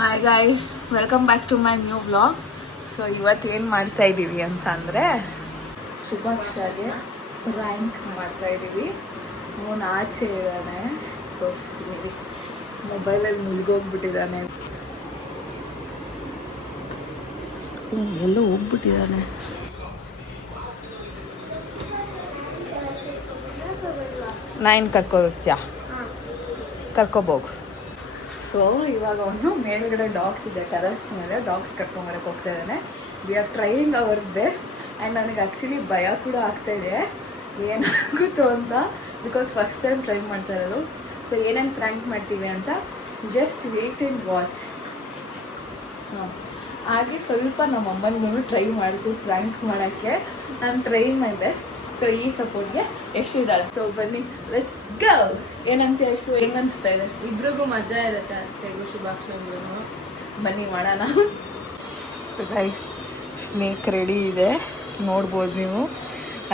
Hi guys, welcome back to my new vlog. So ಇವತ್ತೇನು ಮಾಡ್ತಾ ಇದ್ದೀವಿ ಅಂತ ಅಂದರೆ ಶುಭಾಕ್ಷಾಗೆ ರ್ಯಾಂಕ್ ಮಾಡ್ತಾ ಇದ್ದೀವಿ. ಅವನು ಆಚೆ ಇದ್ದಾನೆ, ತೋರಿಸ್ತೀನಿ. ಮೊಬೈಲಲ್ಲಿ ಮುಳುಗೋಗ್ಬಿಟ್ಟಿದ್ದಾನೆ, ಎಲ್ಲೋ ಹೋಗ್ಬಿಟ್ಟಿದ್ದಾನೆ. ನಾಯಿನ ಕರ್ಕೊಬರ್ತೀಯಾ? ಕರ್ಕೊಬೋಗು. ಸೊ ಇವಾಗ ಅವನು ಮೇಲ್ಗಡೆ ಡಾಗ್ಸ್ ಇದೆ, ಟೆರಸ್ ಮೇಲೆ ಡಾಗ್ಸ್ ಕರ್ಕೊಂಬರಕ್ಕೆ ಹೋಗ್ತಾ ಇದ್ದಾನೆ. We are trying hour best. And ನನಗೆ ಆ್ಯಕ್ಚುಲಿ ಭಯ ಕೂಡ ಆಗ್ತಾಯಿದೆ ಏನಾಗುತ್ತೋ ಅಂತ, ಬಿಕಾಸ್ ಫಸ್ಟ್ ಟೈಮ್ ಟ್ರೈ ಮಾಡ್ತಾ ಇರೋದು. ಸೊ ಏನೇನು ಪ್ರ್ಯಾಂಕ್ ಮಾಡ್ತೀವಿ ಅಂತ ಜಸ್ಟ್ ವೇಟ್ ಆ್ಯಂಡ್ ವಾಚ್. ಹಾಗೆ ಸ್ವಲ್ಪ ನಮ್ಮ ಅಮ್ಮನಿಗೂ ಟ್ರೈ ಮಾಡ್ತೀವಿ ಪ್ರ್ಯಾಂಕ್ ಮಾಡೋಕ್ಕೆ. ನಾನು ಟ್ರೈಯಿಂಗ್ ಮೈ ಬೆಸ್ಟ್. ಸೊ ಈ ಸಪೋರ್ಟ್ಗೆ ಎಷ್ಟು ಇದ್ದಾಳೆ. ಸೊ ಬನ್ನಿ, ಲೆಟ್ಸ್ ಗೋ. ಏನಂತ ಎಷ್ಟು ಹೆಂಗೆ ಅನಿಸ್ತಾ ಇದೆ? ಇಬ್ರಿಗೂ ಮಜಾ ಇರುತ್ತೆ, ತೆಗು ಶುಭಾಕ್ಷ ಬನ್ನಿ ಮಾಡೋಣ. ಸೊ ಗೈಸ್, ಸ್ನೇಕ್ ರೆಡಿ ಇದೆ, ನೋಡ್ಬೋದು ನೀವು.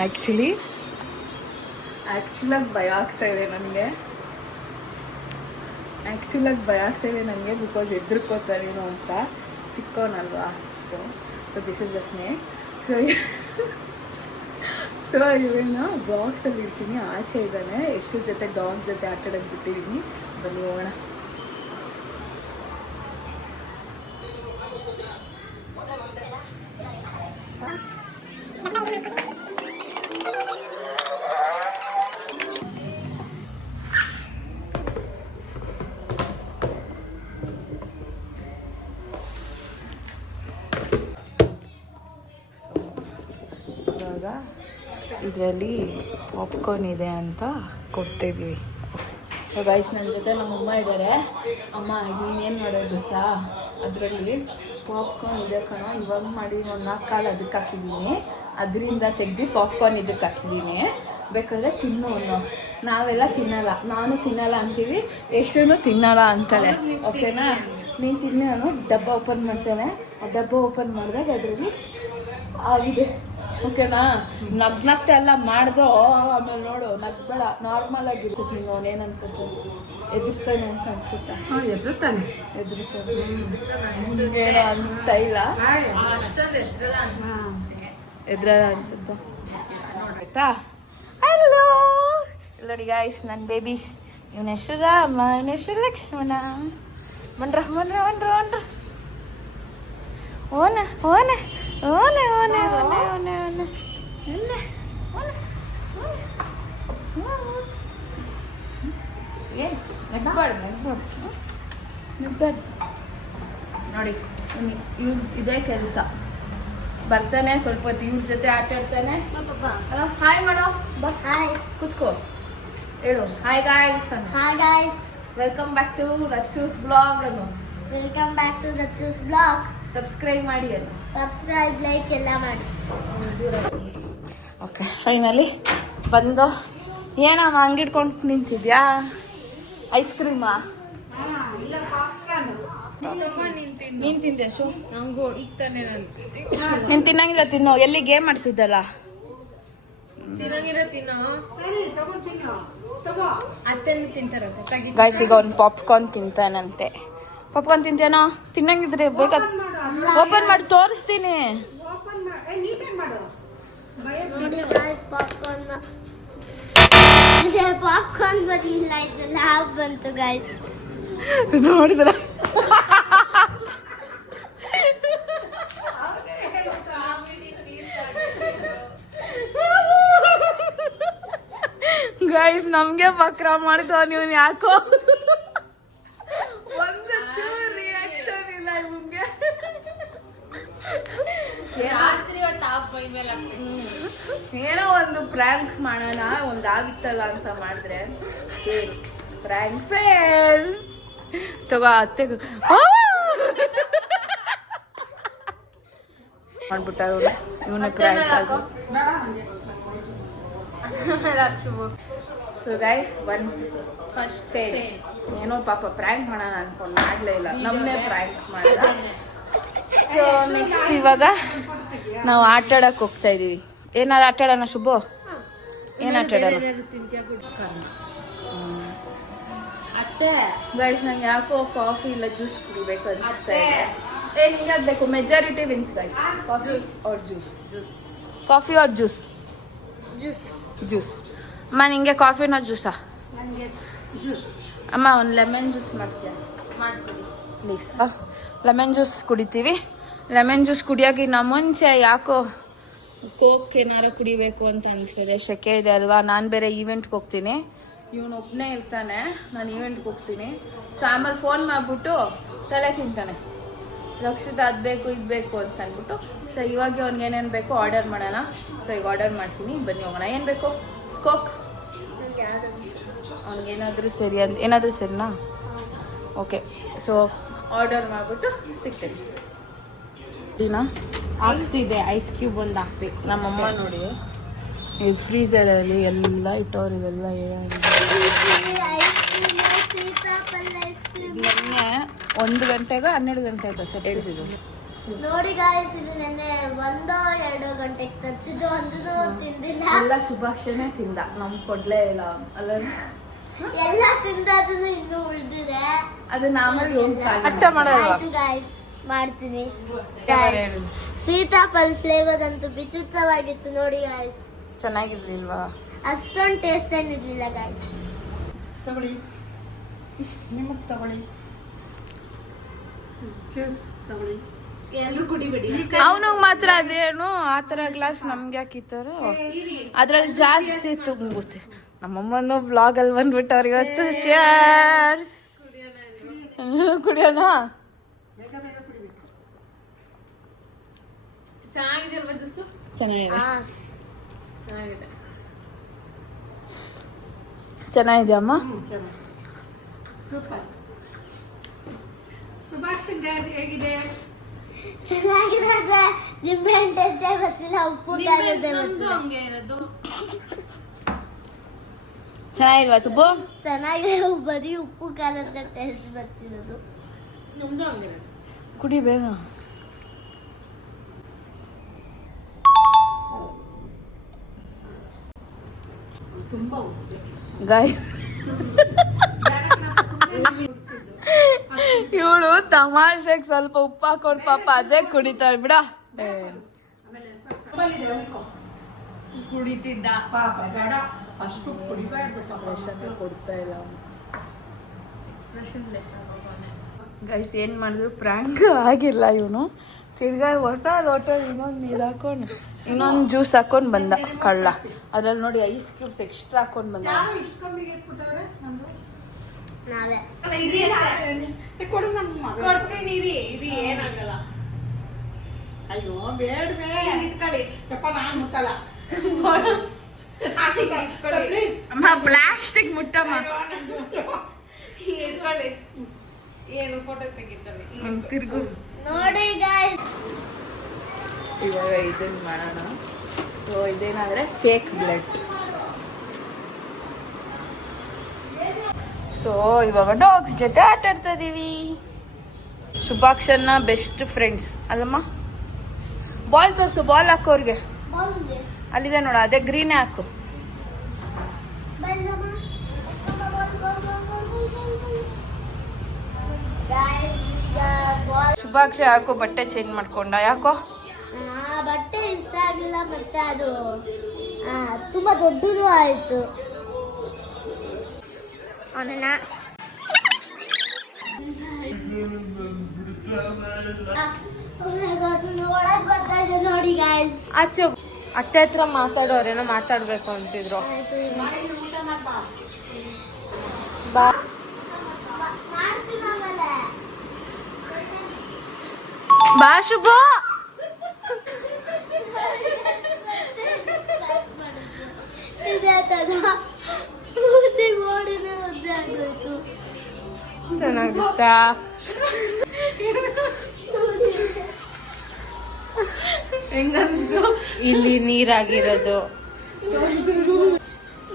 ಆ್ಯಕ್ಚುಲಾಗಿ ಭಯ ಆಗ್ತಾ ಇದೆ ನನಗೆ. ಬಿಕಾಸ್ ಎದುರ್ಕೋತಾರೇನೋ ಅಂತ, ಚಿಕ್ಕವನಲ್ವಾ. So this is a snake. So ಇವನ್ನ ಬಾಕ್ಸಲ್ಲಿ ಇರ್ತೀನಿ, ಆಚೆ ಇದ್ದಾನೆ. ಎಷ್ಟು ಜೊತೆ ಡಾಗ್ ಜೊತೆ ಆಟಾಡಕ್ಕೆ ಬಿಟ್ಟಿದ್ದೀನಿ. ಬನ್ನಿ ಹೋಗೋಣ. ಇವಾಗ ಇದರಲ್ಲಿ ಪಾಪ್ಕಾರ್ನ್ ಇದೆ ಅಂತ ಕೊಡ್ತಾಯಿದ್ದೀವಿ. ಸೊ ಗೈಸ್, ನನ್ನ ಜೊತೆ ನಮ್ಮಮ್ಮ ಇದ್ದಾರೆ. ಅಮ್ಮ, ನೀನೇನು ಮಾಡೋದು ಗೊತ್ತಾ? ಅದರಲ್ಲಿ ಪಾಪ್ಕಾರ್ನ್ ಇದೆ ಕಣೋ, ಇವಾಗ ಮಾಡಿ ಒಂದು 4 ಕಾಳು ಅದಕ್ಕೆ ಹಾಕಿದ್ದೀನಿ, ಅದರಿಂದ ತೆಗೆದು ಪಾಪ್ಕಾರ್ನ್ ಇದಕ್ಕೆ ಹಾಕಿದ್ದೀನಿ. ಬೇಕಾದರೆ ತಿನ್ನು. ನಾವೆಲ್ಲ ತಿನ್ನಲ್ಲ, ನಾನು ತಿನ್ನಲ್ಲ ಅಂತೀವಿ, ಎಷ್ಟು ತಿನ್ನಲ್ಲ ಅಂತಾಳೆ. ಓಕೆನಾ? ನೀನು ತಿನ್ನು. ನಾನು ಡಬ್ಬ ಓಪನ್ ಮಾಡ್ತೇನೆ. ಆ ಡಬ್ಬ ಓಪನ್ ಮಾಡಿದಾಗ ಅದರಲ್ಲಿ ಆಗಿದೆ. ಓಕೆನಾ? ನಗ್ನಗ್ತಾ ಎಲ್ಲ ಮಾಡ್ದೋ, ಆಮೇಲೆ ನೋಡು, ನಗ್ಬೇಡ, ನಾರ್ಮಲ್ ಆಗಿರ್ತದೆ. ನೀವು ಅವನೇನು ಅನ್ಕೊತೀನಿ, ಎದುರ್ತಾನೆ ಅಂತ ಅನ್ಸುತ್ತಾ? ಎದುರ್ತಾನೆ ಅನಿಸ್ತಾ ಇಲ್ಲ, ಎದ್ರಲ್ಲ ಅನ್ಸುತ್ತಾ? ಆಯ್ತಾ? ಹಲೋ ನೋಡಿ ಗಾಯ್ಸ್, ನನ್ನ ಬೇಬೀಸ್. ಇವನ ಹೆಸರು ರಾಮ, ಇವನ ಹೆಸರು ಲಕ್ಷ್ಮಣ. ಬನ್ರ ಓನ ಓನೆ ಓನೆ ಓನೆ ಓನೆ ಓನೆ ಓನೆ ನೋಡಿ, ಇದೇ ಕೆಲಸ. ಬರ್ತಾನೆ, ಸ್ವಲ್ಪ ಹೊತ್ತು ಇವ್ರ ಜೊತೆ ಆಟ ಆಡ್ತಾನೆ. ಹಲೋ, ಹಾಯ್ ಮಾಡೋ, ಬಾ. ಹಾಯ್, ಕುತ್ಕೋ, ಹೇಳು hi guys. Hi guys, welcome back to Racchu's blog. Welcome back to Racchu's blog. Subscribe ಮಾಡಿ, ಸಬ್ಸ್ಕ್ರೈಬ್, ಲೈಕ್ ಎಲ್ಲ ಮಾಡಿ. ಓಕೆ, ಫೈನಲಿ ಬಂದು. ಏನಮ್ಮ ಹಂಗಿಡ್ಕೊಂಡು ನಿಂತಿದ್ಯಾ? ಐಸ್ ಕ್ರೀಮಾ? ನೀನು ತಿಂದೆ ಶೋ? ನಂಗೂ ಈಗ ತಾನೇ ನೀನು ತಿನ್ನಂಗಿಲ್ಲ, ತಿನ್ನೋ. ಎಲ್ಲಿ ಗೇಮ್ ಮಾಡ್ತಿದ್ದಲ್ಲ? ತಿನ್ನಂಗಿರೋ ತಿನ್ನೋ. ಅತ್ತೆನು ತಿಂತಾರಂತೆ. ಗೈಸ್, ಈಗ ಒಂದು ಪಾಪ್ಕಾರ್ನ್ ತಿಂತಾನಂತೆ. ಪಾಪ್ಕಾರ್ನ್ ತಿಂತೇನೋ? ತಿನ್ನಂಗಿದ್ರೆ ಬೇಕಾ? ಓಪನ್ ಮಾಡಿ ತೋರಿಸ್ತೀನಿ. ಪಾಪ್ಕಾರ್ನ್ ಬರಲಿಲ್ಲ, ಇದು ಲ್ಯಾಬ್ ಬಂತು ಗೈಸ್. ನೋಡಿದ್ರ? ಗೈಸ್, ನಮ್ಗೆ ಬಕ್ರ ಮಾಡ್ತಾವ ನೀವು. ಯಾಕೋ ಒಂದು ಚೂರು ರಿಯಾಕ್ಷನ್ ಇಲ್ಲ ನಿಮ್ಗೆ. ಏನೋ ಒಂದು ಪ್ರ್ಯಾಂಕ್ ಮಾಡೋಣ, ಒಂದು ಆಗಿತ್ತಲ್ಲ ಅಂತ ಮಾಡಿದ್ರೆ ಪ್ರ್ಯಾಂಕ್ ಫೇಲ್. ತಗೋ ಅತ್ತೆಗೂ ಮಾಡ್ಬಿಟ್ಟ ಇವನ ಪ್ರ್ಯಾಂಕ್ ಆಗಿ. So guys, one first fail. ಏನೋ ಪಾಪ ಪ್ರ್ಯಾಂಕ್ ಮಾಡೋಣ ಅನ್ಕೊಂಡು ಮಾಡಲೇ ಇಲ್ಲ, ನಮ್ಮನ್ನೇ ಪ್ರ್ಯಾಂಕ್ ಮಾಡಿದ. ಸೊ ನೆಕ್ಸ್ಟ್ ಇವಾಗ ನಾವು ಆಟ ಆಡಕ್ಕೆ ಹೋಗ್ತಾ ಇದೀವಿ. ಏನಾದ್ರು ಆಟ ಆಡೋಣ ಶುಭು? ಏನು ಆಟ ಆಡೋಣ? ಅತ್ತೆ ಗೈಸ್ ನಂಗೆ ಯಾಕೋ ಕಾಫಿ ಇಲ್ಲ ಜ್ಯೂಸ್ ಕುಡಿಬೇಕು ಅನಿಸ್ತಾ ಅತ್ತೆ. ಇದೆ. ನಿಂಗೆ ಬೇಕು majority wins guys. Coffee or juice? Coffee or juice? Juice. ಅಮ್ಮ ನಿಂಗೆ ಕಾಫಿನ ಜ್ಯೂಸಾ? ಅಮ್ಮ ಒಂದು ಲೆಮನ್ ಜ್ಯೂಸ್ ಮಾಡ್ತೀಯ? ಮಾಡ್ತೀವಿ. ಪ್ಲೀಸ್. ಲೆಮನ್ ಜ್ಯೂಸ್ ಕುಡಿತೀವಿ. ಲೆಮನ್ ಜ್ಯೂಸ್ ಕುಡಿಯೋಕ್ಕಿಂತ ಮುಂಚೆ ಯಾಕೋ ಕೋಕ್ ಏನಾರು ಕುಡಿಬೇಕು ಅಂತ ಅನಿಸ್ತದೆ. ಸೆಕೆ ಇದೆ ಅಲ್ವಾ. ನಾನು ಬೇರೆ ಈವೆಂಟ್ಗೆ ಹೋಗ್ತೀನಿ, ಇವನು ಒಬ್ಬನೇ ಇರ್ತಾನೆ, ನಾನು ಈವೆಂಟ್ಗೆ ಹೋಗ್ತೀನಿ. ಸೊ ಆಮೇಲೆ ಫೋನ್ ಮಾಡಿಬಿಟ್ಟು ತಲೆ ತಿಂತಾನೆ, ರಕ್ಷಿತ ಅದು ಬೇಕು ಇದು ಬೇಕು ಅಂತ ಅಂದ್ಬಿಟ್ಟು. ಸೊ ಇವಾಗ ಅವ್ನಿಗೆ ಏನೇನು ಬೇಕು ಆರ್ಡರ್ ಮಾಡೋಣ. ಸೊ ಈಗ ಆರ್ಡರ್ ಮಾಡ್ತೀನಿ, ಬನ್ನಿ ಹೋಗೋಣ. ಏನು ಬೇಕು? ಕೋಕ್? ಅವ್ನಿಗೇನಾದರೂ ಸರಿ ಅಂತ ಏನಾದರೂ ಸರಿನಾ? ಓಕೆ, ಸೊ ಆರ್ಡರ್ ಮಾಡಿಬಿಟ್ಟು ಸಿಗ್ತೀನಿ. ದಿನ ಆಗ್ತಿದೆ ಐಸ್ ಕ್ಯೂಬ್ ಒಂದು ಹಾಕ್ಬೇಕು. ನಮ್ಮಮ್ಮ ನೋಡಿ ಇದು ಫ್ರೀಸರಲ್ಲಿ ಎಲ್ಲ ಇಟ್ಟವ್ರು. ಇವೆಲ್ಲ ನಿನ್ನೆ 1 ಗಂಟೆಗೆ 12 ಗಂಟೆಗೆ ತರಿಸಿದ್ದು. ನೋಡಿ ಗಾಯ್ಸ್, ಇದು ನೆನ್ನೆ 1-2 ಗಂಟೆಗೆ ತರಿಸಿದ್ದು, ಒಂದು ತಿಂದಿಲ್ಲ. ಎಲ್ಲ ಶುಭಾಕ್ಷನೇ ತಿಂದ, ನಮ್ಗೆ ಕೊಡ್ಲೇ ಇಲ್ಲ ಅಲ್ಲ. ಎಲ್ಲ ತಿಂದದನ್ನು ಇನ್ನೂ ಉಳಿದಿದೆ. ಅದನ್ನ ಆಮೇಲೆ ಅಷ್ಟ ಮಾಡೋದು ಗಾಯ್ಸ್, ಮಾಡ್ತೀನಿ. ಸೀತಾಫಲ್ ಫ್ಲೇವರ್ ಅಂತೂ ವಿಚಿತ್ರವಾಗಿತ್ತು ನೋಡಿ ಗಾಯ್ಸ್. ಚೆನ್ನಾಗಿರ್ಲಿಲ್ವಾ? ಅಷ್ಟೊಂದು ಟೇಸ್ಟ್ ಏನಿರ್ಲಿಲ್ಲ ಗಾಯ್ಸ್. ತಗೊಳ್ಳಿ, ನಿಮಗೆ ತಗೊಳ್ಳಿ, ಜ್ಯೂಸ್ ತಗೊಳ್ಳಿ. ಎಲ್ರು ಕುಡಿಬೇಡಿ. ಅವನಿಗೆ ಮಾತ್ರ ಅದೇನು ಆ ಥರ ಗ್ಲಾಸ್ ನಮ್ಗೆ ಹಾಕಿತ್ತಾರೋ ಅದ್ರಲ್ಲಿ ಜಾಸ್ತಿ ತುಂಬುತ್ತೆ. ನಮ್ಮಮ್ಮನು ಬ್ಲಾಗ್ ಅಲ್ಲಿ ಬಂದ್ಬಿಟ್ಟವ್ರು ಇವತ್ತು. ಚೇರ್ಸ್. ಕುಡಿಯೋಣ? ಬೇಗ ಬೇಗ ಕುಡಿಬೇಕು. ಚೆನ್ನಾಗಿದೆ ಅಲ್ವಾ ಜ್ಯೂಸು? ಚೆನ್ನಾಗಿದೆ. ಚೆನ್ನಾಗಿದೆ. ಚೆನ್ನಾಗಿದೆ ಅಮ್ಮ. ಸೂಪರ್. ಸುಭಾಷ್ ಹೇಗಿದೆ? ಚೆನ್ನಾಗಿದೆ. ನಿಂಬೆ ಹಣ್ಣು ಟೇಸ್ಟೇ ಗೊತ್ತಿಲ್ಲ, ಉಪ್ಪು ಖಾರದೇ ನಮ್ದು ಗೊತ್ತಿಲ್ಲ. ಹಂಗೆ ಇರೋದು. ಚೆನ್ನಾಗಿಲ್ವಾ ಸುಬ್ಬು? ಚೆನ್ನಾಗಿದೆ, ಬರೀ ಉಪ್ಪು ಖಾರದ ಟೇಸ್ಟ್ ಬರ್ತಿರೋದು. ನಮ್ದು ಹಂಗೆ ಕುಡಿ ಬೇಗ. ತುಂಬಾ ಗಾಯ ಇವಳು ತಮಾಷೆಗೆ ಸ್ವಲ್ಪ ಉಪ್ಪು ಹಾಕೊಂಡು ಪಾಪ ಅದೇ ಕುಡಿತಾಳೆ ಬಿಡ. ಕುಡಿತಿದ್ದ. ಪಾಪ ಬೇಡ, ಅಷ್ಟು ಕುಡಿಬಾರ್ದು. ಕೊಡ್ತಾ ಇಲ್ಲ ಎಕ್ಸ್ಪ್ರೆಷನ್ ಲೆಸ್ ಆಗೋನೆ. ಗೈಸ್ ಏನು ಮಾಡಿದ್ರು ಪ್ರ್ಯಾಂಕ್ ಆಗಿಲ್ಲ. ಇವನು ತಿರ್ಗಾ ಹೊಸ ಲೋಟಲ್ಲಿ ಇನ್ನೊಂದು ನೀರು ಹಾಕೊಂಡು ಇನ್ನೊಂದು ಜ್ಯೂಸ್ ಹಾಕೊಂಡು ಬಂದ ಕಳ್ಳ. ಅದ್ರಲ್ಲಿ ನೋಡಿ ಐಸ್ ಕ್ಯೂಬ್ಸ್ ಎಕ್ಸ್ಟ್ರಾ ಹಾಕೊಂಡು ಬಂದ. ಯಾರು ಇಷ್ಟು ಕಮ್ಮಿಗೆ ಇಟ್ಬಿಟ್ಟವ್ರೆ? ನಮ್ದು ನಾವೇ ಕೊಡು ನಮ್ಮ ಮಗ. ಕೊಡ್ತೀನಿ ಇರಿ ಏನಾಗಲ್ಲ. ಅಯ್ಯೋ ಬೇಡವೇ, ಇಟ್ಕೊಳ್ಳಿ. ಯಪ್ಪ ನಾನು ಮುಟ್ಟಲ್ಲ. ಪ್ಲೀಸ್. ಅಮ್ಮ ಪ್ಲಾಸ್ಟಿಕ್ ಮುಟ್ಟಮ್ಮ. ಇಟ್ಕೊಳ್ಳಿ. ಏನು ಫೋಟೋ ತೆಗಿತಾರೆ ತಿರ್ಗು. ನೋಡಿ ಗಾಯ್ಸ್, ಇವಾಗ ಇದನ್ನ ಮಾಡೋಣ. ಸೊ ಇದೇನಂದ್ರೆ ಫೇಕ್ ಬ್ಲಡ್. ಸೊ ಇವಾಗ ಡಾಗ್ಸ್ ಜೊತೆ ಆಟ ಆಡ್ತಾ ಇದೀವಿ. ಶುಭಾಕ್ಷನ್ನ ಬೆಸ್ಟ್ ಫ್ರೆಂಡ್ಸ್ ಅಲ್ಲಮ್ಮ. ಬಾಲ್ ತೋರಿಸು, ಬಾಲ್ ಹಾಕೋರ್ಗೆ. ಬಂದೆ ಅಲ್ಲಿದೆ ನೋಡ, ಅದೇ ಗ್ರೀನೇ ಹಾಕು. ಬಂದಮ್ಮ. ಗಾಯ್ಸ್, ಈಗ ಬಾಲ್ ಶುಭಾಕ್ಷ ಯಾಕೋ ಬಟ್ಟೆ ಚೇಂಜ್ ಮಾಡ್ಕೊಂಡ. ಯಾಕೋ? ಬಟ್ಟೆ ಇಷ್ಟ ಆಗಿಲ್ಲ, ಮತ್ತೆ ಅದು ತುಂಬಾ ದೊಡ್ಡದು ಆಯ್ತು. ಅದನ್ನ ಒಳಗ್ ಬರ್ತಾ ಇದೆ ನೋಡಿ ಗಾಯ್ಸ್. ಆಚೆ ಅತ್ತೆ ಹತ್ರ ಮಾತಾಡೋರೇನೋ ಮಾತಾಡ್ಬೇಕು ಅಂತಿದ್ರು. ಮಾಡ್ತೀನಿ ಆಮೇಲೆ. ಬಾ ಶುಭ. ಇದೇ ತರ ಮುದ್ದೆ ಮಾಡಿದ್ರೆ ಮುದ್ದೆ ಆಗೋಯ್ತು. ಚೆನ್ನಾಗುತ್ತಾ? ಹೆಂಗನ್ಸ್ತು? ಇಲ್ಲಿ ನೀರಾಗಿರೋದು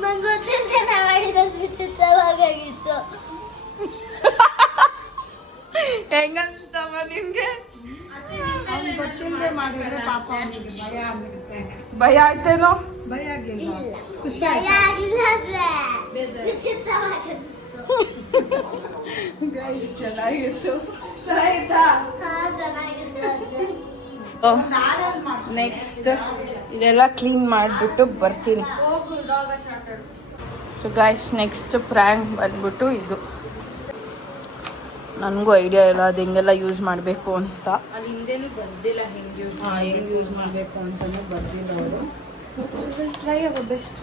ನಂಗೆ ಗೊತ್ತಿಲ್ಲ, ಮಾಡಿರೋದು ವಿಚಿತ್ರವಾಗಿತ್ತು. ಹೆಂಗನ್ಸ್ತವ ನಿಮ್ಗೆ? ಅವ್ನು ಗೊತ್ತಿಲ್ಲದೆ ಮಾಡಿದ್ರೆ ಪಾಪ ಅವನಿಗೆ ಭಯ ಆಗಿರುತ್ತೆ. ಭಯ ಆಯ್ತೇನೋ? ಭಯ ಆಗಿಲ್ಲ, ಖುಷಿ ಭಯ ಆಯ್ತು. ಆಗಿಲ್ಲ, ಆದ್ರೆ ವಿಚಿತ್ರವಾಗಿತ್ತು. ಗೈಸ್ ಚೆನ್ನಾಗಿತ್ತು. ಚೆನ್ನಾಗಿತ್ತಾ? ಹಾ ಚೆನ್ನಾಗಿತ್ತು ಅಜ್ಜಿ. ನೆಕ್ಸ್ಟ್ ಇದೆಲ್ಲ ಕ್ಲೀನ್ ಮಾಡಿಬಿಟ್ಟು ಬರ್ತೀನಿ. ಸೊ ಗಾಯ್ಸ್ ನೆಕ್ಸ್ಟ್ ಪ್ರ್ಯಾಂಕ್ ಬಂದ್ಬಿಟ್ಟು ಇದು. ನನಗೂ ಐಡಿಯಾ ಇಲ್ಲ ಅದು ಹೆಂಗೆಲ್ಲ ಯೂಸ್ ಮಾಡಬೇಕು ಅಂತ. ಹೆಂಗೆ ಯೂಸ್ ಮಾಡಬೇಕು ಅಂತಲೇ ಬರ್ದಿಲ್ಲ ಅವರು. ಟ್ರೈ ಆಗೋ ಬೆಸ್ಟ್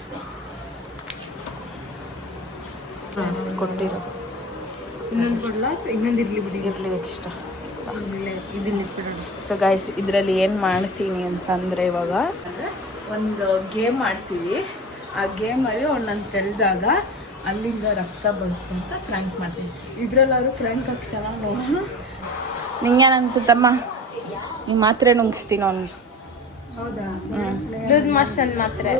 ಕೊಟ್ಟಿರೋ ಇರಲಿ ಎಕ್ಸ್ಟ್ರಾ. ಸೊ ಗೈಸ್ ಇದರಲ್ಲಿ ಏನು ಮಾಡ್ತೀನಿ ಅಂತಂದರೆ ಇವಾಗ ಒಂದು ಗೇಮ್ ಆಡ್ತೀವಿ. ಆ ಗೇಮಲ್ಲಿ ಒಂದೊಂದು ತೆಳೆದಾಗ ಅಲ್ಲಿಂದ ರಕ್ತ ಬಂತು ಅಂತ ಪ್ರ್ಯಾಂಕ್ ಮಾಡ್ತೀನಿ. ಇದ್ರಲ್ಲಾದ್ರು ಪ್ರ್ಯಾಂಕ್ ಆಗ್ತಾನ ನೋಡೋಣ. ನಿಂಗೇನು ಅನ್ಸುತ್ತಮ್ಮ? ಈ ಮಾತ್ರೆ ನುಂಗಿಸ್ತೀನಿ ಅವ್ನಿಗೆ. ಹೌದಾ? ಲೂಸ್ ಮೋಷನ್ ಮಾತ್ರೆ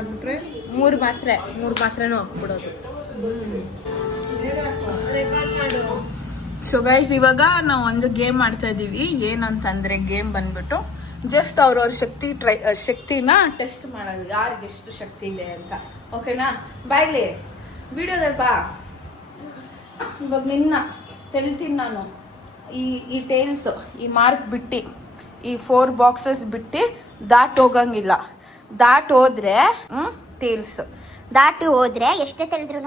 ಆಗ್ಬಿಟ್ರೆ 3 ಮಾತ್ರೆನೂ ಹಾಕ್ಬಿಡೋದು. ಸೊ ಗೈಸ್ ಇವಾಗ ನಾವು ಒಂದು ಗೇಮ್ ಮಾಡ್ತಾ ಇದ್ದೀವಿ. ಏನಂತಂದರೆ ಗೇಮ್ ಬಂದ್ಬಿಟ್ಟು ಜಸ್ಟ್ ಅವ್ರವ್ರ ಶಕ್ತಿನ ಟೆಸ್ಟ್ ಮಾಡೋದು, ಯಾರಿಗೆ ಎಷ್ಟು ಶಕ್ತಿ ಇದೆ ಅಂತ. ಓಕೆನಾ? ಬಾಯ್ಲಿ ವಿಡಿಯೋದಲ್ಲಿ ಬಾ. ಇವಾಗ ನಿನ್ನ ತೆಳಿತೀನಿ ನಾನು. ಈ ಟೇಲ್ಸ್ ಈ ಮಾರ್ಕ್ ಬಿಟ್ಟು ಈ 4 ಬಾಕ್ಸಸ್ ಬಿಟ್ಟು ಹೋಗಂಗಿಲ್ಲ. ಹೋದ್ರೆ ಟೇಲ್ಸ್ ಹೋದ್ರೆ ಎಷ್ಟೇ ತಿಳಿದ್ರು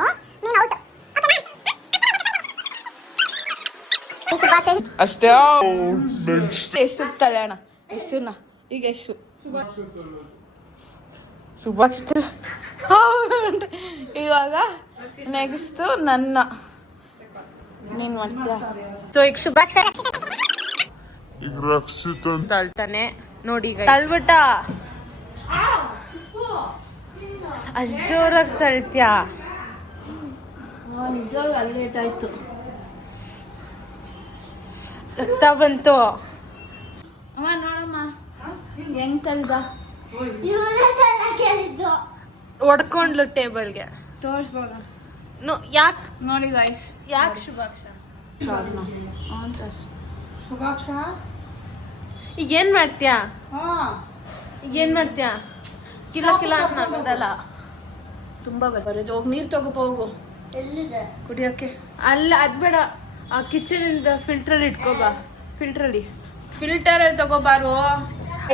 ನೀನು ಔಟ್. ಅಷ್ಟೇ. ಎಷ್ಟು ತಳೆಯೋಣ ಎಷ್ಟುನ ಈಗ ಎಷ್ಟು ಸುಭಾಷ್. ಇವಾಗ ನೆಕ್ಸ್ಟ್ ನನ್ನ ನೀನ್ ಮಾಡ್ತೀಯ. ಸೊ ಈಗ ಶುಭಾಕ್ಷ ತಳ್ತಾನೆ ನೋಡಿ. ತಳ್ಬಿಟ್ಟ ಅಷ್ಟ್ ಜೋರಾಗಿ ತಳ್ತ್ಯಾ? ನಿಜ ಲೇಟ್ ಆಯ್ತು. ರಕ್ತ ಬಂತು. ಅಮ್ಮ ನೋಡಮ್ಮ ಹೆಂಗ್ ತಳ್ದ. ಕೇಳಿದ್ದು ಹೊಡ್ಕೊಂಡ್ಲು ಟೇಬಲ್ಗೆ. ತೋರ್ಸ್ಬೋಣ ಯಾಕೆ ನೋಡಿ ಗೈಸ್. ಯಾಕೆ ಶುಭಾಕ್ಷ? ಶುಭಾಕ್ಷ ಈಗ ಏನ್ ಮಾಡ್ತೀಯಾ? ಹಾ ಈಗ ಏನ್ ಮಾಡ್ತೀಯಾ? ಕಿಲ ಕಿಲ ಅಂತ ಬಂದಲ್ಲ. ತುಂಬಾ ಬರೋದು. ಹೋಗಿ ನೀರ್ ತಗೋಪ ಹೋಗು ಎಲ್ಲಿದೆ ಕುಡಿಯೋಕೆ. ಅಲ್ಲ ಅದ್ ಬೇಡ, ಆ ಕಿಚನ್ ಇಂದ ಫಿಲ್ಟ್ರಲ್ಲಿ ಇಟ್ಕೋಬಾ. ಫಿಲ್ಟ್ರಲ್ಲಿ ಫಿಲ್ಟರ್ ಅಲ್ಲಿ ತಗೋಬಾರು.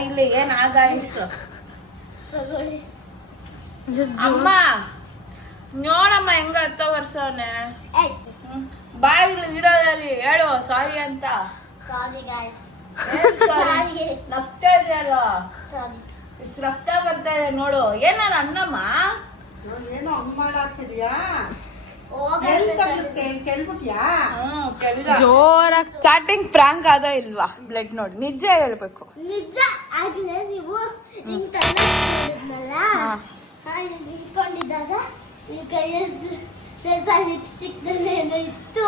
ಇಲ್ಲಿ ಏನ್ ಆಗಾಯ್ಸ್ ತಗೊಳ್ಳಿ. ಅಮ್ಮ ನೋಡಮ್ಮ ಹೆಂಗ 10 ವರ್ಷವನೆ ಏಯ್ ಬಾಯಿಗೆ ಇಡೋದಲ್ಲಿ ಹೇಳು ಸಾರಿ ಅಂತ. Sorry guys. ನಗ್ತಾ ಇದ್ಯಾರೋ ಸಾರಿ. ಇಷ್ಟು ರಕ್ತ ಬರ್ತಾ ಇದೆ ನೋಡು. ಏನ್ ನಾನು ಅನ್ನಮ್ಮ ಏನೋ ಹಂಗ್ ಮಾಡಾಕಿದ್ಯಾ? ಹೋಗಿ ಕೆಳ್ಬಿಟ್ಯಾ? ಜೋರಾಗಿ ಸ್ಟಾರ್ಟಿಂಗ್ ಪ್ರ್ಯಾಂಕ್ ಆದ ಇಲ್ವಾ? ಬ್ಲಡ್ ನೋಡಿ ನಿಜ ಹೇಳ್ಬೇಕು. ನಿಜ ಆಗ್ಲೇ ನೀವು ಹಿಂಗ್ ತಗೊಂಡಿದ್ನಲ್ಲ, ನಿಂತ್ಕೊಂಡಿದ್ದಾಗ ಈ ಕೈಯಲ್ಲಿ ಸ್ವಲ್ಪ ಲಿಪ್ಸ್ಟಿಕ್ ನಲ್ಲಿ ಏನೋ ಇತ್ತು.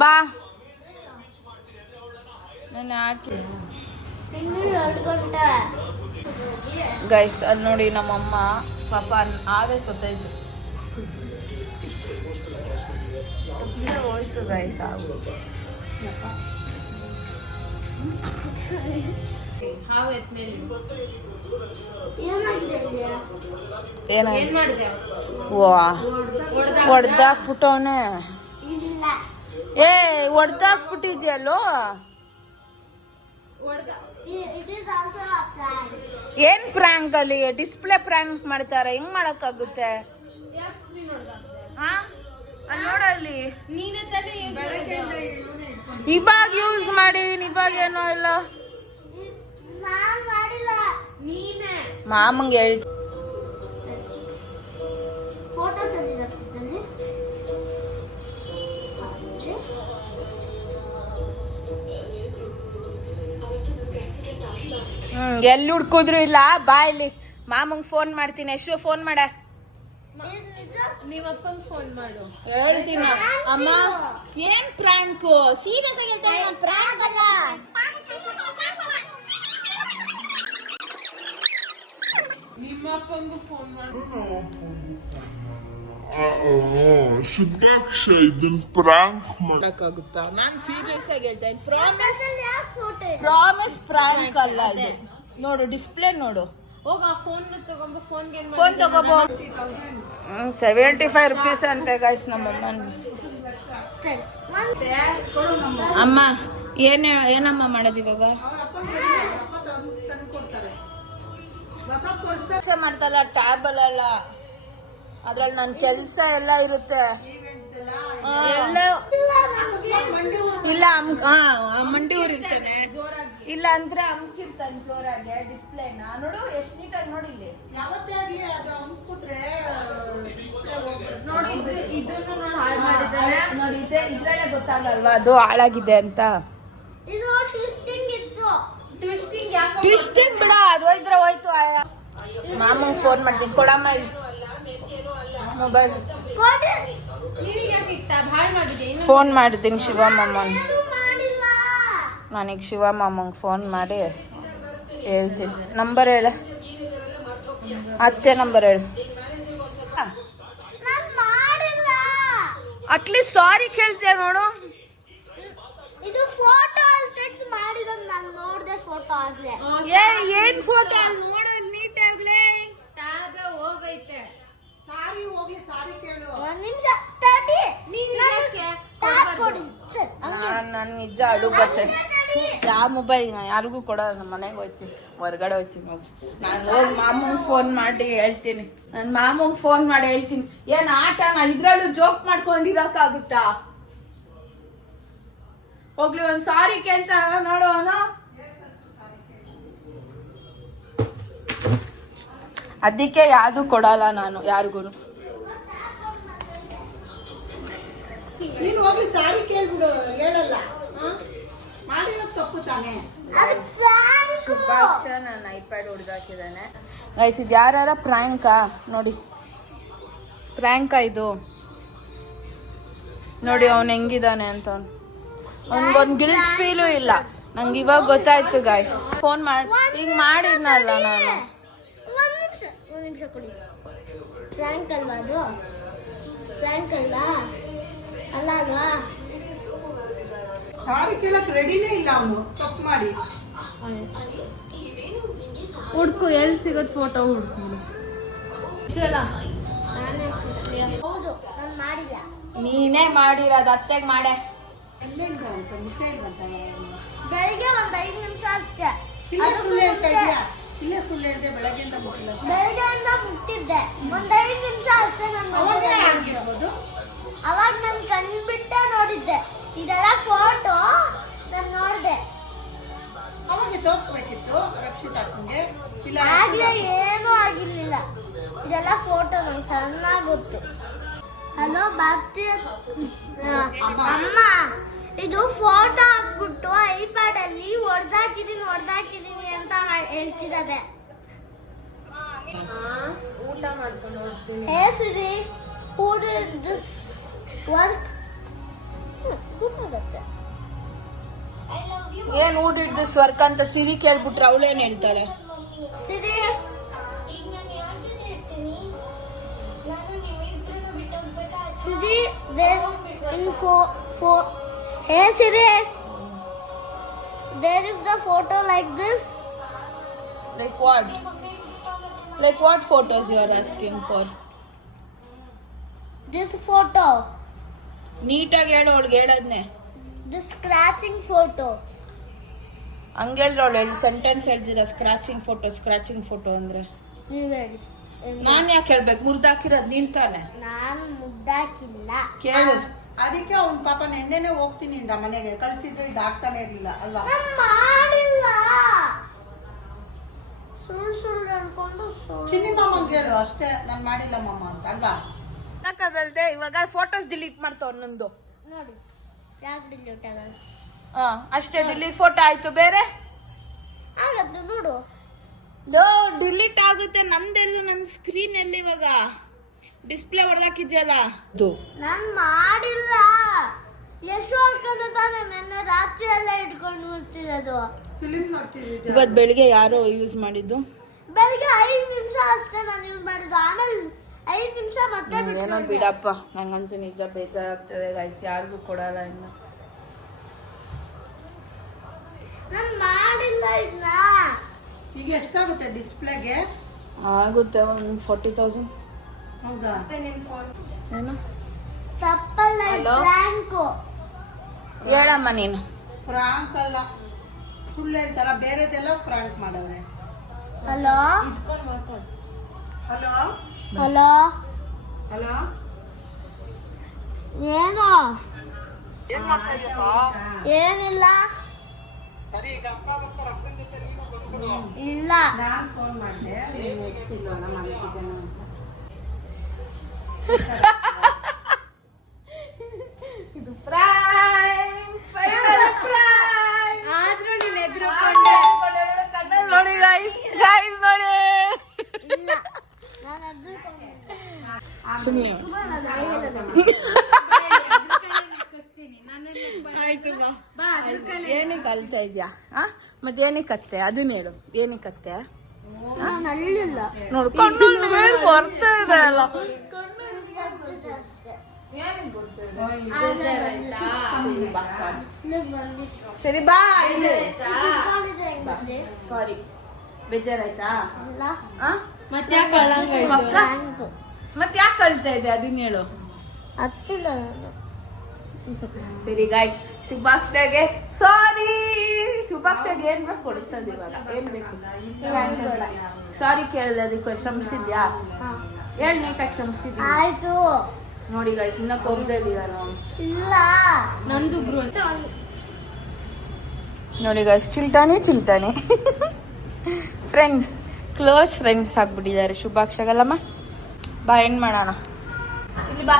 ಬಾ ನಾನು ಹಾಕಿ ಇನ್ನೂ 2 ಗಂಟೆ. ಗೈಸ್ ಅಲ್ಲಿ ನೋಡಿ ನಮ್ಮಮ್ಮ ಪಾಪ ಆವೇ ಸೊತ್ತೈತು. ಹೋಯ್ತು ಗೈಸ್ ಆಗು. ಹಾವು ಎತ್ಮೇಲೆ ಏನಾಗಿದೆ ಏನ್ ಮಾಡಿದೆ? ಹೊಡ್ದಾಕ್ಬಿಟ್ಟವನೆ. ಇಲ್ಲ ಏ ಹೊಡ್ದಾಕ್ಬಿಟ್ಟಿದ್ಯಲ್ಲೋ. It is also a plan. ಏನ್ ಪ್ರ್ಯಾಂಕ್ ಅಲ್ಲಿ ಡಿಸ್ಪ್ಲೇ ಪ್ರ್ಯಾಂಕ್ ಮಾಡ್ತಾರೆ, ಹೆಂಗ್ ಮಾಡಕ್ಕಾಗುತ್ತೆ? ನೋಡಲ್ಲಿ ನೀನೇ ತಾನೇ ಇವಾಗ ಯೂಸ್ ಮಾಡಿ ಇವಾಗ ಏನೋ ಇಲ್ಲ. ನಾನ್ ಮಾಡಿಲ್ಲ. ನೀನೇ ಮಾಮಂಗೆ ಹೇಳ್. ಫೋಟೋಸ್ ಅಲ್ಲಿ ಹಾಕ್ತಿದ್ದಲ್ಲಿ ಎಲ್ಲಿ ಹುಡ್ಕುದ್ರು ಇಲ್ಲ. ಬಾ ಇಲ್ಲಿ ಮಾಮಂಗ್ ಫೋನ್ ಮಾಡ್ತೀನಿ. ಎಷ್ಟು ಫೋನ್ ಮಾಡ. ನೀವ್ ಅಪ್ಪಂಗ್ ಫೋನ್ ಮಾಡು. ಹೇಳ್ತೀನಿ ಅಮ್ಮ. ಏನ್ ಪ್ರ್ಯಾಂಕು? ಸೀರಿಯಸ್ ಆಗಿ ಹೇಳ್ತಾರೆ. ಪ್ರ್ಯಾಂಕ್ ಅಲ್ಲ. ನಿಮ್ಮ ಅಪ್ಪಂಗೂ ಫೋನ್ ಮಾಡು. ಶುಭಾಕ್ಷ ಇದನ್ನ ಪ್ರಾಂಕ್ ಮಾಡಕ್ಕಾಗುತ್ತಾ? ನಾನ್ ಸೀರಿಯಸ್ ಆಗಿ ಹೇಳ್ತೇನೆ. ಪ್ರಾಮಿಸ್ ಫೋಟೋ ಪ್ರಾಮಿಸ್ ಪ್ರ್ಯಾಂಕ್ ಅಲ್ಲ ಇದು. ನೋಡು ಡಿಸ್ಪ್ಲೇ ನೋಡು. ಹೋಗ ಫೋನ್ ತಗೊಂಬ ಫೋನ್ಗೆ ಫೋನ್ ತಗೋಬೋ 75 ರುಪೀಸ್ ಅಂತೆ ಗೈಸ್ ನಮ್ಮಮ್ಮನ. ಅಮ್ಮ ಏನಮ್ಮ ಮಾಡೋದು ಇವಾಗ? ಮಾಡ್ತಲ್ಲ ಟ್ಯಾಬ್ ಅಲ್ಲ, ಅದ್ರಲ್ಲಿ ನನ್ನ ಕೆಲಸ ಎಲ್ಲ ಇರುತ್ತೆ. ಇಲ್ಲ ಮಂಡಿ ಊರ್ ಇರ್ತಾನೆ, ಇಲ್ಲ ಅಂದ್ರೆ ಅಮ್ಕಿರ್ತಾನೆ ಜೋರಾಗೆ ಡಿಸ್ಪ್ಲೇನ. ನೋಡು ಎಷ್ಟು ನೀಟಾಗಿ ನೋಡಿ ಇಲ್ಲಿ ನೋಡಿ, ಇದನ್ನು ಹಾಳು ಮಾಡಿದ್ದಾನೆ ನೋಡಿ. ಇದ್ರಲ್ಲೇ ಗೊತ್ತಾಗಲ್ವಾ ಅದು ಹಾಳಾಗಿದೆ ಅಂತ. ಇದು ಟ್ವಿಸ್ಟಿಂಗ್ ಇತ್ತು. ಟ್ವಿಸ್ಟಿಂಗ್ ಬಿಡ, ಅದು ಹೋಯ್ದ್ರೆ ಹೋಯ್ತು. ಮಾಮಂಗ್ ಫೋನ್ ಮಾಡ್ತೀನಿ, ಕೊಡಮ್ಮ ಮೊಬೈಲ್. ಫೋನ್ ಮಾಡಿದ್ದೀನಿ ಶಿವಮ್ಮನ್. ನನಗೆ ಶಿವಮ್ಮಂಗೆ ಫೋನ್ ಮಾಡಿ ಹೇಳ್ತೀನಿ. ನಂಬರ್ ಹೇಳ, ಅತ್ತೆ ನಂಬರ್ ಹೇಳು. ಅಟ್ಲೀಸ್ಟ್ ಸಾರಿ ಕೇಳ್ತೀಯ ನೋಡು. ಇದು ಫೋಟೋ ತೆಗ್ದು ಮಾಡಿರೋದು ನಾನು ನೋಡಿದೆ. ಫೋಟೋ ಆಗ್ಲೇ ಏನ್ ಫೋಟೋ ನೋಡು ನೀಟಾಗ್ಲೇ. ಹೋಗೈತೆ ಸಾರಿ ಹೋಗ್ಲಿ, ಸಾರಿ ಕೇಳು. ಒಂದ್ ನಿಮಿಷ ತಡಿ, ನನ್ ನಿಜ ಅಳು ಬತ್ತೆ. ಯಾವ ಮೊಬೈಲ್ ಯಾರಿಗೂ ಕೊಡೋಲ್ಲ, ನಮ್ಮ ಮನೆಗೆ ಹೋಗ್ತೀನಿ, ಹೊರ್ಗಡೆ ಹೋಗ್ತೀನಿ ಹೋಗಿ. ನಾನು ಹೋಗಿ ಮಾಮಂಗ್ ಫೋನ್ ಮಾಡಿ ಹೇಳ್ತೀನಿ. ನನ್ನ ಮಾಮಂಗ್ ಫೋನ್ ಮಾಡಿ ಹೇಳ್ತೀನಿ. ಏನ್ ಆಟಣ ಇದ್ರಲ್ಲೂ ಜೋಕ್ ಮಾಡ್ಕೊಂಡಿರಕ್ಕಾಗುತ್ತಾ? ಹೋಗ್ಲಿ ಒಂದ್ ಸಾರಿ ಕೇಳ್ತಾನ ನೋಡೋಣ. ಅದಕ್ಕೆ ಯಾವ್ದು ಕೊಡಲ್ಲ ನಾನು ಯಾರಿಗೂ. ನೀನು ಹೋಗ್ಲಿ ಸಾರಿ ಕೇಳ್ಬಿಡು, ಹೇಳಲ್ಲ. ಮಾಡಿರೋದು ತಪ್ಪು ತಾನೆ. ಶುಭಾಕ್ಷ ನನ್ನ ಐಪ್ಯಾಡ್ ಹೊಡೆದಾಕಿದ್ದಾನೆ ಗೈಸ್. ಇದು ಯಾರ ಪ್ರಾಂಕಾ ನೋಡಿ, ಪ್ರಾಂಕಾ ಇದು ನೋಡಿ. ಅವನು ಹೆಂಗಿದ್ದಾನೆ ಅಂತ ಅವನಿಗೊಂದು ಗಿಲ್ಟ್ ಫೀಲು ಇಲ್ಲ. ನಂಗೆ ಇವಾಗ ಗೊತ್ತಾಯ್ತು ಗೈಸ್. ಫೋನ್ ಮಾಡಿ ಈಗ ಮಾಡಿದ್ನಲ್ಲ ನಾನು. ಒಂದ್ ನಿಮಿಷ ಕೊಡಿ. ಪ್ರ್ಯಾಂಕ್ ಅಲ್ವಾ ಅದು? ಪ್ರ್ಯಾಂಕ್ ಅಲ್ವಾ? ಅಲ್ಲ ಅಲ್ವಾ? ಸಾರಿ ಕೇಳಕ್ ರೆಡಿನೇ ಇಲ್ಲ ಅವನು, ತಪ್ಪು ಮಾಡಿ. ಹುಡ್ಕು, ಎಲ್ಲಿ ಸಿಗೋದು ಫೋಟೋ ಹುಡ್ಕು. ಹೌದು, ನಾನು ಮಾಡಿಲ್ಲ. ನೀನೇ ಮಾಡಿರೋದು, ಅತ್ತೆಗೆ ಮಾಡೆ. ಎಲ್ಲಿಂದ ಅಂತ ಮುಟ್ಟೆ ಇಲ್ವಂತ. ಬೆಳಿಗ್ಗೆ ಒಂದ್ 5 ನಿಮಿಷ ಅಷ್ಟೇ. ಇಲ್ಲೇ ಸುಳ್ಳು ಹೇಳ್ತಾ ಇದೆಯಾ? ಇಲ್ಲೇ ಸುಳ್ಳು ಹೇಳ್ದೆ, ಬೆಳಗ್ಗೆಯಿಂದ ಮುಟ್ಟಿಲ್ಲ. ಬೆಳಿಗ್ಗೆಯಿಂದ ಮುಟ್ಟಿದ್ದೆ, ಒಂದ್ 5 ನಿಮಿಷ ಅಷ್ಟೇ. ಅವಾಗೇ ಆಗಿರ್ಬೋದು. ಅವಾಗ ನಾನು ಕಣ್ಬಿಟ್ಟೆ ನೋಡಿದ್ದೆ. ಇದೆಲ್ಲ ಫೋಟೋ ನಾನು ನೋಡಿದೆ. ಅವಾಗ ತೋರಿಸ್ಬೇಕಿತ್ತು ರಕ್ಷಿತಾ ಅಕ್ಕಂಗೆ. ಇಲ್ಲ ಆಗ್ಲೇ ಏನೂ ಆಗಿರ್ಲಿಲ್ಲ. ಇದೆಲ್ಲ ಫೋಟೋ ನಂಗೆ ಚೆನ್ನಾಗಿ ಗೊತ್ತು. ಹಲೋ ಬಾತಿ ಅಮ್ಮ, ಇದು ಫೋಟೋ ಹಾಕ್ಬಿಟ್ಟು ಐಪ್ಯಾಡ್ ಅಲ್ಲಿ ಹೊಡೆದಾಕಿದೀನಿ ಅಂತ ಹೇಳ್ತಿದ್ದಾರೆ. ಊಟ ಮಾಡ್ಕೊಂಡು ಹೋಗ್ತೀನಿ. ಹೇ ಸಿರಿ, ಹೂ ಡಿಡ್ ದಿಸ್ ವರ್ಕ್? ಗೊತ್ತಾಗತ್ತೆ. ಏನ್ ಊಟಿಡ್ ದಿಸ್ ವರ್ಕ್ ಅಂತ ಸಿರಿ ಕೇಳ್ಬಿಟ್ರೆ ಅವಳೇನ್ ಹೇಳ್ತಾಳೆ? ಸಿರಿ, Siri, there in hey Siri, there is the photo like this. Like what? Like what photos you are asking for? This photo. ನೀಟಾಗಿ ಹೇಳು ಅವಳಿಗೆ ಹೇಳದ್ನೆ. This scratching photo. ಹಂಗೆ ಹೇಳಿದ್ರವಳು sentence ಹೇಳ್ತಿದ್ದ. Scratching photo ಅಂದ್ರೆ ನೀವು ಹೇಳಿ. ನಾನ್ ಯಾಕೆ ಹೇಳ್ಬೇಕು? ಮುರ್ದಾಕಿರೋದು ನೀನ್ ತಾನೆ. ನಾನು ಮುದ್ದಾಕಿಲ್ಲ. ಕೇಳು. ಅದಕ್ಕೆ ಅವ್ನ್ ಪಾಪ ನೆನ್ನೆನೆ ಹೋಗ್ತೀನಿ ಇಂದ ಮನೆಗೆ ಕಳ್ಸಿದ್ರೆ ಇದು ಆಗ್ತಾನೆ ಇರ್ಲಿಲ್ಲ ಅಲ್ವಾ? ನಾನು ಮಾಡಿಲ್ಲ. ಸುಳ್ಳು ಅನ್ಕೊಂಡು ಚಿನ್ನಿ ಮಾಮಂಗೆ ಹೇಳು ಅಷ್ಟೇ, ನಾನು ಮಾಡಿಲ್ಲ ಮಾಮ ಅಂತ ಅಲ್ವಾ? ಯಾಕಂದ್ರೆ ಇವಾಗ ಫೋಟೋಸ್ ಡಿಲೀಟ್ ಮಾಡ್ತಾವ ಒಂದೊಂದು. ನೋಡಿ ಯಾಕೆ ಡಿಲೀಟ್ ಆಗಲ್ಲ? ಅಷ್ಟೇ ಡಿಲೀಟ್ ಫೋಟೋ ಆಯ್ತು. ಬೇರೆ ಆಗತ್ತೆ ನೋಡು. ಡಿಲೀಟ್ ಆಗುತ್ತೆ. ನಮ್ದೆಲ್ಲೂ ನನ್ನ ಸ್ಕ್ರೀನ್ ಎಲ್ಲಿ ಇವಾಗ ಡಿಸ್ಪ್ಲೇ ಹೊಡೆದಾಕಿದ್ಯಲ್ಲ ಅದು. ನಾನ್ ಮಾಡಿಲ್ಲ. ಎಷ್ಟು ಹೊಡ್ಕೊಂಡು ತಾನೆ ನೆನ್ನೆ ರಾತ್ರಿ ಎಲ್ಲ ಇಟ್ಕೊಂಡು ಹೋಗ್ತಿರೋದು. ಫಿಲಿಂ ನೋಡ್ತಿದ್ದೆ ಇವತ್ತು ಬೆಳಿಗ್ಗೆ ಯಾರೋ ಯೂಸ್ ಮಾಡಿದ್ದು. ಬೆಳಿಗ್ಗೆ 5 ನಿಮಿಷ ಅಷ್ಟೇ ನಾನು ಯೂಸ್ ಮಾಡಿದ್ದು. ಆಮೇಲೆ 5 ನಿಮಿಷ ಮತ್ತೆ ಏನೋ ಬಿಡಪ್ಪ, ನಂಗಂತೂ ನಿಜ ಬೇಜಾರಾಗ್ತದೆ ಗೈಸ್. ಯಾರಿಗೂ ಕೊಡಲ್ಲ ಇನ್ನು. ನಾನು ಮಾಡಿಲ್ಲ ಇದನ್ನ. ಈಗ ಎಷ್ಟಾಗುತ್ತೆ ಡಿಸ್ಪ್ಲೇಗೆ? ಆಗುತ್ತೆ ಒಂದು 40,000. ಹೌದಾ? ಏನು ತಪ್ಪಲ್ಲ Hello? ಬ್ಯಾಂಕು. ಹೇಳಮ್ಮ ನೀನು. ಫ್ರಾಂಕ್ ಅಲ್ಲ, ಸುಳ್ಳು ಹೇಳ್ತಾರ, ಬೇರೆದೆಲ್ಲ ಫ್ರಾಂಕ್ ಮಾಡವ್ರೆ. ಹಲೋ ಹಲೋ ಹಲೋ ಹಲೋ, ಏನು ಏನಿಲ್ಲ ಇಲ್ಲ ನಾನು ಫೋನ್ ಮಾಡಿದೆ, ನೀವು ಎತ್ತಿಲ್ವಲ್ಲ, ಮಲಗಿದ್ದೇನೆ ಅಂತ. ಆದ್ರೂ ನೀನ್ ಎದುರುಕೊಂಡೆ. ನೋಡಿ ಗೈಸ್ ನೋಡಿ ಇಲ್ಲ ನಾನು ಅದು ಸುಮ್ಮನೆ ಆಯ್ತು ಬಾ ಏನಕ್ಕೆ ಅಳ್ತಾ ಇದ್ಯಾ? ಮತ್ತೇನಕ್ಕೆ ಕತ್ತೆ ಅದನ್ನ ಹೇಳು. ಏನಕ್ಕೆ ಕತ್ತೆ ನಾನು ಅಳ್ಳಿಲ್ಲ ನೋಡು ಕಣ್ಣಲ್ಲಿ ನೀರು ಬರ್ತಾ ಇದೆ ಅಲ್ಲ. ಅಷ್ಟೇ ಸರಿ ಬಾ. ಬಂದಿದ್ದೆ ಸಾರಿ, ಬೇಜಾರಾಯ್ತಾ? ಇಲ್ಲ ಮತ್ತೆ ಯಾಕೆ ಅಳಂಗಾಯ್ತು? ಬ್ಯಾಂಕು ಮತ್ತೆ ಯಾಕೆ ಅಳ್ತಾ ಇದೆ ಅದನ್ನ ಹೇಳು. ಹತ್ತಿಲ್ಲ ನಾನು ಸರಿ ಗಾಯ್ಸ್, ಶುಭಾಕ್ಷಗೆ ಸಾರಿ. ಶುಭಾಕ್ಷಗೆ ಏನ್ ಬೇಕು ಕೊಡಿಸೋದು ಇವಾಗ. ಏನ್ ಬೇಕು? ಸಾರಿ ಕೇಳಿದೆ, ಅದಕ್ಕೆ ಕ್ಷಮಿಸಿದ್ಯಾ? ಹೇಳ್ ನೀಟಾಗಿ ಕ್ಷಮಿಸಿದ್ಯಾ? ಆಯ್ತು ನೋಡಿ ಗಾಯ್ಸ್, ಇನ್ನ ಕೋಪದಲ್ಲಿದ್ದಾನ ಅವನು. ಇಲ್ಲ ನಂದು ಬ್ರೋ ಅಂತ ನೋಡಿ ಗಾಯ್ಸ್, ಚಿಲ್ಟಾನೆ ಫ್ರೆಂಡ್ಸ್, ಕ್ಲೋಸ್ ಫ್ರೆಂಡ್ಸ್ ಆಗ್ಬಿಟ್ಟಿದ್ದಾರೆ ಶುಭಾಕ್ಷಗಲ್ಲಮ್ಮ. ಬಾ ಎಂಡ್ ಮಾಡೋಣ, ಇಲ್ಲಿ ಬಾ.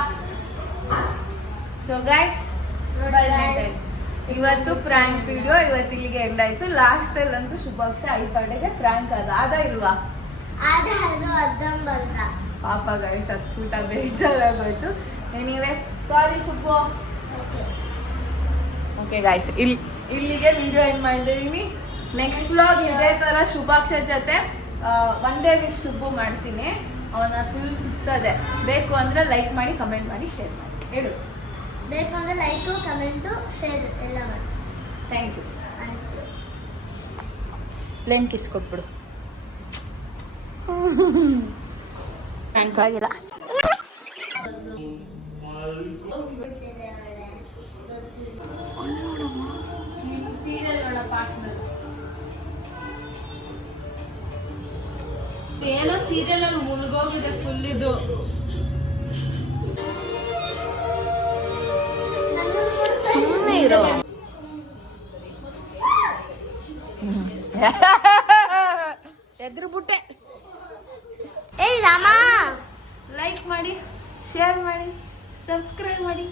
ಸೊ ಗೈಸ್, ಇವತ್ತು ಪ್ರಾಂಕ್ ವಿಡಿಯೋ ಇವತ್ತು ಇಲ್ಲಿಗೆ ಎಂಡ್ ಆಯ್ತು. ಲಾಸ್ಟ್ ಅಲ್ಲಂತೂ ಶುಭಾಕ್ಷ ಐಪಾಡೆಗೆ ಪ್ರಾಂಕ್ ಅದ ಇಲ್ವಾ? ಅದೇ ಅದು ಅರ್ಧಂಬರ್ಧ ಪಾಪ ಗೈಸ್, ಊಟ ಬೇಜಾರಾಗೋಯ್ತು. ಎನಿವೇಸ್ ಸಾರಿ ಸುಬ್ಬು. ಓಕೆ ಗೈಸ್, ಇಲ್ಲಿಗೆ ವಿಡಿಯೋ ಎಂಡ್ ಮಾಡಿದೀನಿ. ನೆಕ್ಸ್ಟ್ ವ್ಲಾಗ್ ಇದೇ ತರ ಶುಭಾಕ್ಷ ಜೊತೆ ಒನ್ ಡೇ ವಿತ್ ಶುಬ್ಬು ಮಾಡ್ತೀನಿ. ಅವನ ಫುಲ್ ಸುತ್ಸೋದೆ. ಬೇಕು ಅಂದ್ರೆ ಲೈಕ್ ಮಾಡಿ, ಕಮೆಂಟ್ ಮಾಡಿ, ಶೇರ್ ಮಾಡಿ. ಹೇಳು. ಬೇಕು ಅಂದ್ರೆ ಲೈಕು ಕಮೆಂಟು ಶೇರ್ ಎಲ್ಲ ಮಾಡಿ. Thank you. Thank you. ಪ್ಲೇನ್ ಕಿಸ್ ಕೊಟ್ಬಿಡು. ಥ್ಯಾಂಕ್ ಆಗಿಲ್ಲ. ಸೀರಿಯಲ್ ನೋಡ ಪಾರ್ಟ್ನರ್ ಏನೋ ಸೀರಿಯಲ್ ಅಲ್ಲಿ ಮುಳುಗೋಗಿದೆ ಫುಲ್. ಇದು ಸುಮ್ಮನೆ ಇರೋ. ಎದ್ರು ಬಿಟ್ಟೆ. ಏಯ್ ರಾಮ ಲೈಕ್ ಮಾಡಿ, ಶೇರ್ ಮಾಡಿ, ಸಬ್ಸ್ಕ್ರೈಬ್ ಮಾಡಿ.